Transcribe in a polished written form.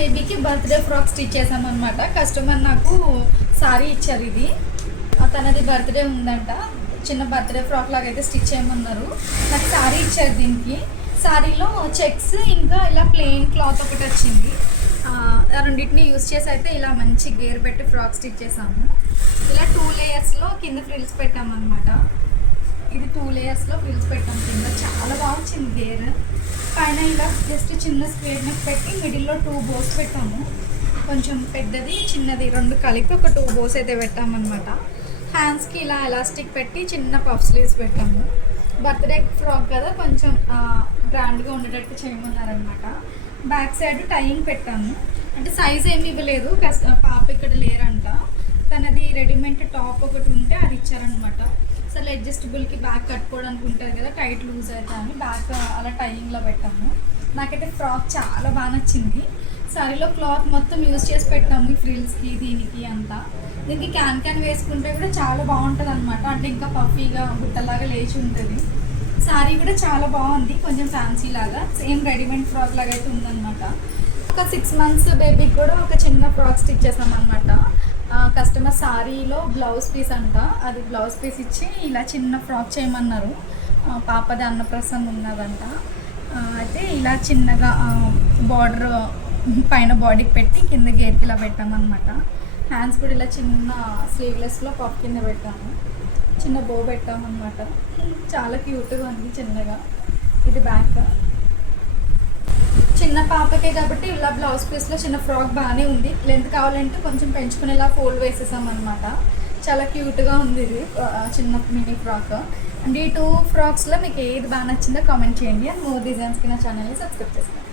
బేబీకి birthday frock stitch చేసామన్నమాట. Customer నాకు సారీ ఇచ్చారు. ఇది తనది బర్త్డే ఉందంట, చిన్న బర్త్డే ఫ్రాక్ లాగా అయితే స్టిచ్ చేయమన్నారు. నాకు సారీ ఇచ్చారు. దీనికి సారీలో చెక్స్ ఇంకా ఇలా ప్లెయిన్ క్లాత్ ఒకటి వచ్చింది. రెండింటిని యూస్ చేసి అయితే ఇలా మంచి గేర్ పెట్టి ఫ్రాక్ స్టిచ్ చేసాము. ఇలా 2 లేయర్స్లో కింద ఫ్రిల్స్ పెట్టామన్నమాట. ఇది 2 లేయర్స్లో ఫ్రిల్స్ పెట్టాము. కింద చాలా బాగా వచ్చింది గేర్. పైన ఇలా జస్ట్ చిన్న స్క్వేర్ నెక్ పెట్టి మిడిల్లో 2 బోస్ పెట్టాము. కొంచెం పెద్దది చిన్నది 2 కలిపి ఒక 2 బోస్ అయితే పెట్టామన్నమాట. హ్యాండ్స్కి ఇలా ఎలాస్టిక్ పెట్టి చిన్న పఫ్ స్లీవ్స్ పెట్టాము. బర్త్డే ఫ్రాక్ కదా, కొంచెం గ్రాండ్గా ఉండేటట్టు చేయమన్నారనమాట. బ్యాక్ సైడ్ టైయింగ్ పెట్టాము. అంటే సైజ్ ఏమి ఇవ్వలేదు, పాప ఇక్కడ లేరంట. తనది రెడీమేడ్ టాప్ ఒకటి ఉంటే అది ఇచ్చారనమాట. అసలు అడ్జస్టబుల్కి బ్యాక్ కట్టుకోవడానికి ఉంటుంది కదా, టైట్ లూజ్ అవుతా అని బ్యాక్ అలా టైయింగ్లో పెట్టాము. నాకైతే ఫ్రాక్ చాలా బాగా నచ్చింది. సారీలో క్లాత్ మొత్తం యూజ్ చేసి పెట్టాము, ఈ ఫ్రిల్స్కి దీనికి అంతా. దీనికి క్యాన్ వేసుకుంటే కూడా చాలా బాగుంటుంది అనమాట. అంటే ఇంకా పఫీగా బుట్టలాగా లేచి ఉంటుంది. సారీ కూడా చాలా బాగుంది, కొంచెం ఫ్యాన్సీ లాగా, సేమ్ రెడీమేడ్ ఫ్రాక్ లాగా అయితే ఉందన్నమాట. ఒక 6 months బేబీకి కూడా ఒక చిన్న ఫ్రాక్ స్టిచ్ చేసామన్నమాట. కస్టమర్ సారీలో బ్లౌజ్ పీస్ అంట, అది బ్లౌజ్ పీస్ ఇచ్చి ఇలా చిన్న ఫ్రాక్ చేయమన్నారు. పాపది అన్నప్రసన్న ఉన్నదంట. అయితే ఇలా చిన్నగా బార్డర్ పైన బాడీకి పెట్టి కింద గేర్కి ఇలా పెట్టామన్నమాట. హ్యాండ్స్ కూడా ఇలా చిన్న స్లీవ్లెస్లో పఫ్ కింద పెట్టాము. చిన్న బో పెట్టామన్నమాట. చాలా క్యూట్గా ఉంది చిన్నగా. ఇది బ్యాక్. చిన్న పాపకే కాబట్టి ఇలా బ్లౌజ్ పీస్లో చిన్న ఫ్రాక్ బాగానే ఉంది. లెంత్ కావాలంటే కొంచెం పెంచుకునేలా ఫోల్డ్ వేసేసామన్నమాట. చాలా క్యూట్గా ఉంది ఇది చిన్న మినీ ఫ్రాక్. అండ్ ఈ 2 ఫ్రాక్స్లో మీకు ఏది బాగా నచ్చిందో కామెంట్ చేయండి. అండ్ మోర్ డిజైన్స్కి నా ఛానల్ని సబ్స్క్రైబ్ చేసుకోండి.